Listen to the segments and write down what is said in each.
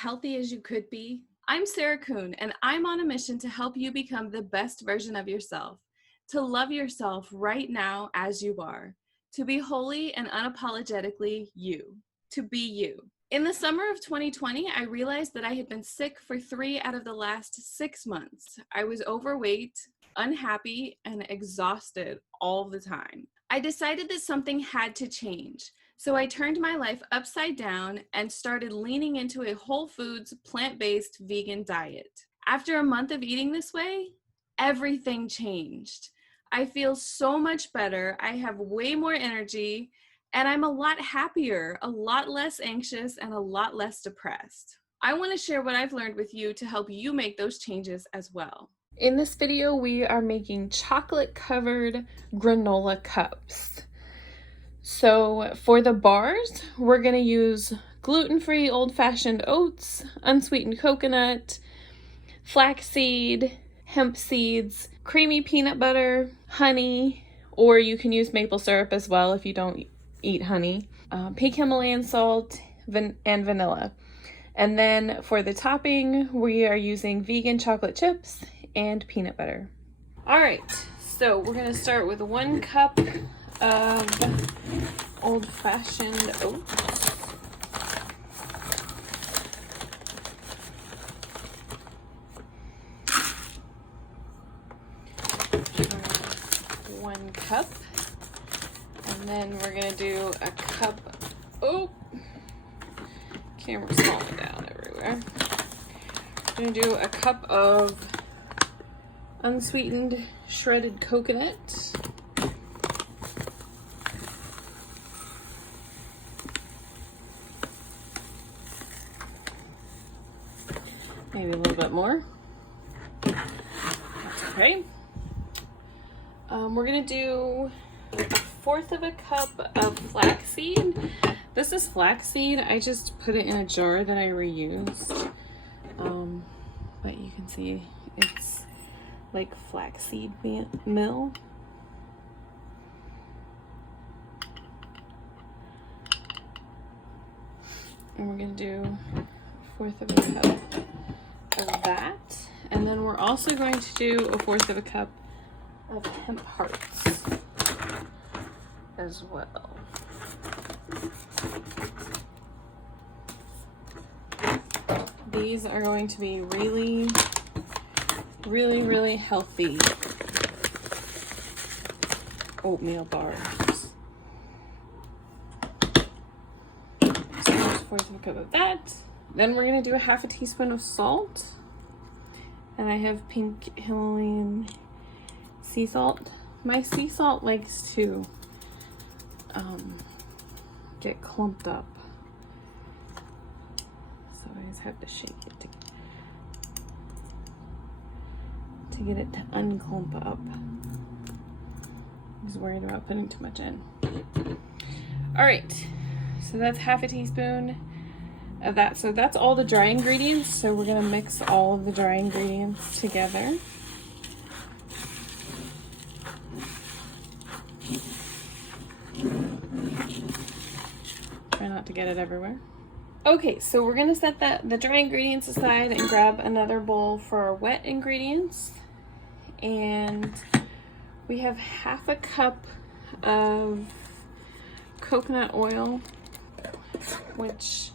healthy as you could be? I'm Sarah Kuhn, and I'm on a mission to help you become the best version of yourself, to love yourself right now as you are, to be wholly and unapologetically you, to be you. In the summer of 2020, I realized that I had been sick for 3 out of the last 6 months. I was overweight, unhappy, and exhausted all the time. I decided that something had to change. So I turned my life upside down and started leaning into a whole foods, plant-based vegan diet. After a month of eating this way, everything changed. I feel so much better. I have way more energy, and I'm a lot happier, a lot less anxious, and a lot less depressed. I want to share what I've learned with you to help you make those changes as well. In this video, we are making chocolate-covered granola cups. So for the bars, we're going to use gluten-free old-fashioned oats, unsweetened coconut, flaxseed, hemp seeds, creamy peanut butter, honey, or you can use maple syrup as well if you don't eat honey, pink Himalayan salt, and vanilla. And then for the topping, we are using vegan chocolate chips and peanut butter. All right, so we're going to start with 1 cup of old-fashioned oats. One cup, and then we're gonna do a cup. Oh, camera's falling down everywhere. We're gonna do a cup of unsweetened shredded coconut. Maybe a little bit more. That's okay. We're gonna do 1/4 of a cup of flaxseed. This is flaxseed. I just put it in a jar that I reused. But you can see it's like flaxseed meal. And we're gonna do 1/4 of a cup of that. And then we're also going to do 1/4 of a cup of hemp hearts as well. These are going to be really, really, really healthy oatmeal bars. So 1/4 of a cup of that. Then we're going to do 1/2 teaspoon of salt. And I have pink Himalayan sea salt. My sea salt likes to get clumped up, so I just have to shake it to get it to unclump up. I was worried about putting too much in. All right, so that's 1/2 teaspoon of that. So that's all the dry ingredients. So we're gonna mix all of the dry ingredients together. Try not to get it everywhere. Okay, so we're gonna set the dry ingredients aside and grab another bowl for our wet ingredients. And we have 1/2 cup of coconut oil, which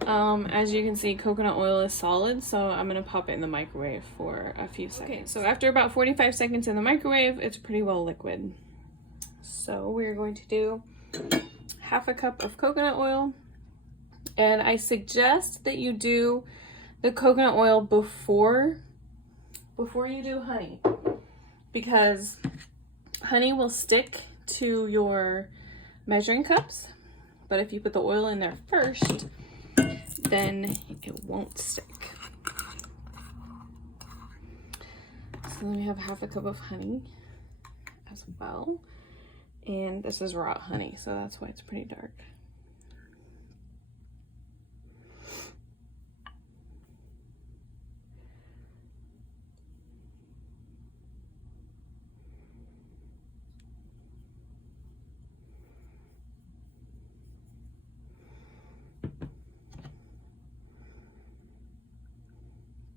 as you can see, coconut oil is solid, so I'm gonna pop it in the microwave for a few seconds. Okay, so after about 45 seconds in the microwave, it's pretty well liquid. So we're going to do 1/2 cup of coconut oil, and I suggest that you do the coconut oil before you do honey, because honey will stick to your measuring cups, but if you put the oil in there first, then it won't stick. So then we have 1/2 cup of honey as well. And this is raw honey, so that's why it's pretty dark.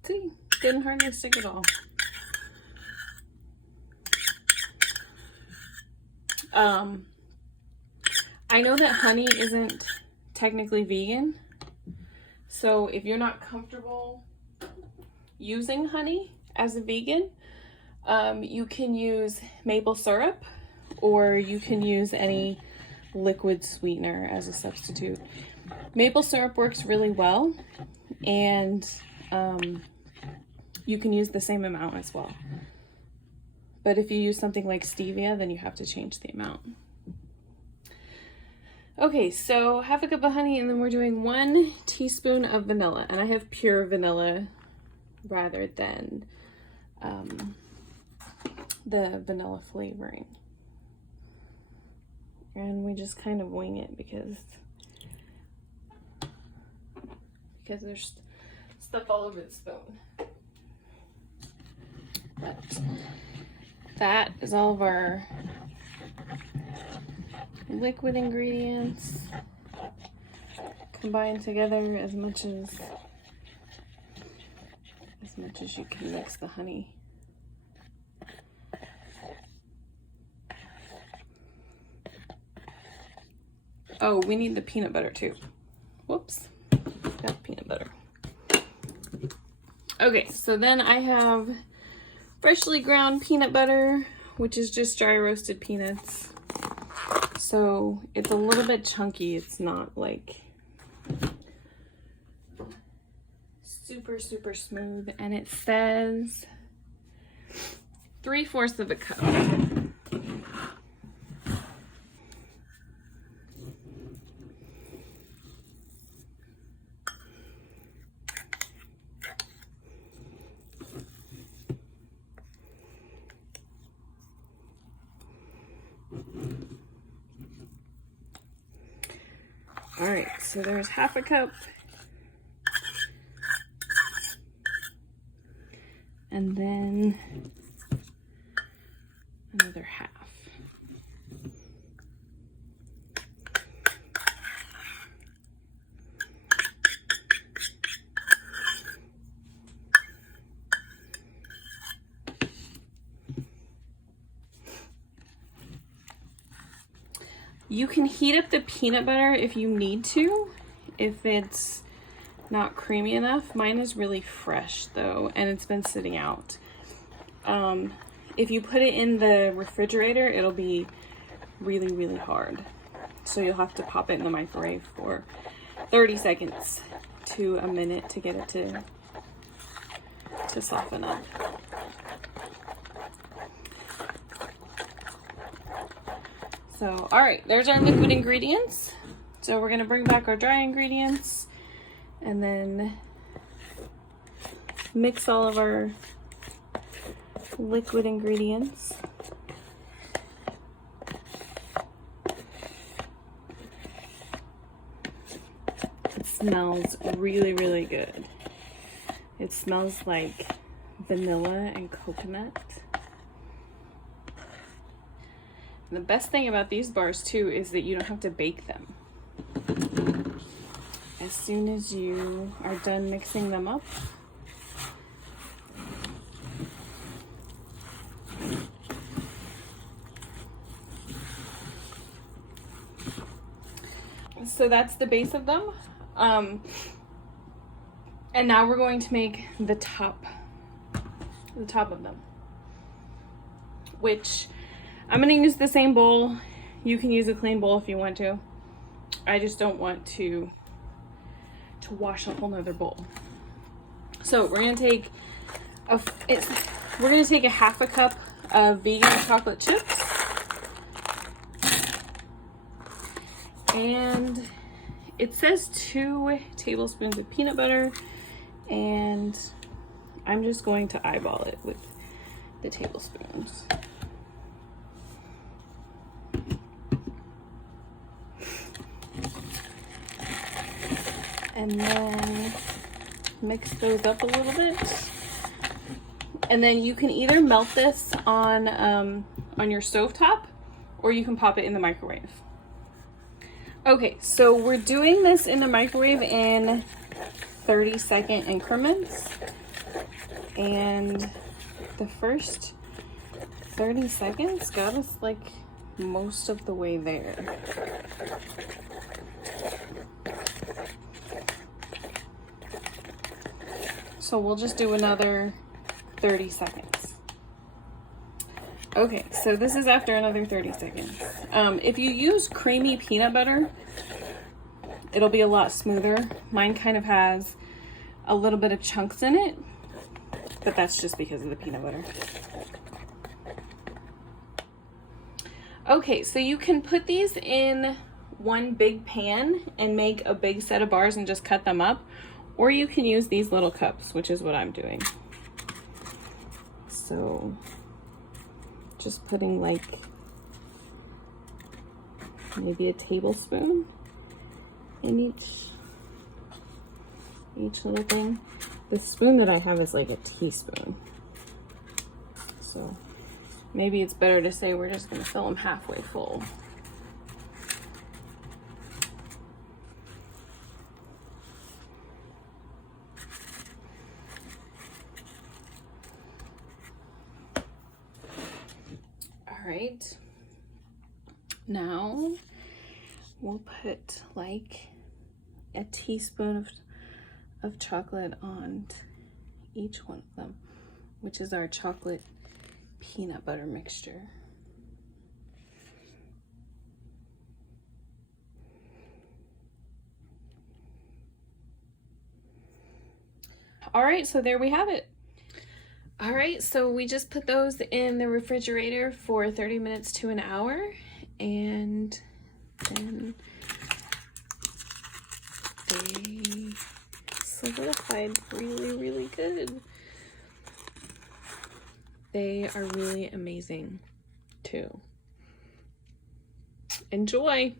See, didn't hardly stick at all. I know that honey isn't technically vegan, so if you're not comfortable using honey as a vegan, you can use maple syrup, or you can use any liquid sweetener as a substitute. Maple syrup works really well, and you can use the same amount as well. But if you use something like stevia, then you have to change the amount. Okay, so half a cup of honey, and then we're doing 1 teaspoon of vanilla. And I have pure vanilla rather than the vanilla flavoring. And we just kind of wing it because there's stuff all over the spoon. But that is all of our liquid ingredients combined together as much as you can mix the honey. Oh, we need the peanut butter too. Whoops, got peanut butter. Okay, so then I have freshly ground peanut butter, which is just dry roasted peanuts. So it's a little bit chunky. It's not like super, super smooth. And it says 3/4 of a cup. All right, so there's half a cup. And then another half. You can heat up the peanut butter if you need to, if it's not creamy enough. Mine is really fresh though, and it's been sitting out. If you put it in the refrigerator, it'll be really, really hard. So you'll have to pop it in the microwave for 30 seconds to a minute to get it to soften up. So, all right, there's our liquid ingredients. So we're gonna bring back our dry ingredients and then mix all of our liquid ingredients. It smells really, really good. It smells like vanilla and coconut. And the best thing about these bars too is that you don't have to bake them. As soon as you are done mixing them up, so that's the base of them. And now we're going to make the top of them, which I'm gonna use the same bowl. You can use a clean bowl if you want to. I just don't want to wash a whole nother bowl. So we're gonna take a half a cup of vegan chocolate chips, and it says 2 tablespoons of peanut butter, and I'm just going to eyeball it with the tablespoons. And then mix those up a little bit. And then you can either melt this on your stovetop, or you can pop it in the microwave. Okay, so we're doing this in the microwave in 30-second increments. And the first 30 seconds got us like most of the way there. So we'll just do another 30 seconds. Okay, so this is after another 30 seconds. If you use creamy peanut butter, it'll be a lot smoother. Mine kind of has a little bit of chunks in it, but that's just because of the peanut butter. Okay, so you can put these in one big pan and make a big set of bars and just cut them up, or you can use these little cups, which is what I'm doing. So just putting like maybe a tablespoon in each little thing. The spoon that I have is like a teaspoon. So maybe it's better to say we're just gonna fill them halfway full. All right, now we'll put like a teaspoon of chocolate on each one of them, which is our chocolate peanut butter mixture. All right, so there we have it. All right, so we just put those in the refrigerator for 30 minutes to an hour, and then they solidified really, really good. They are really amazing too. Enjoy.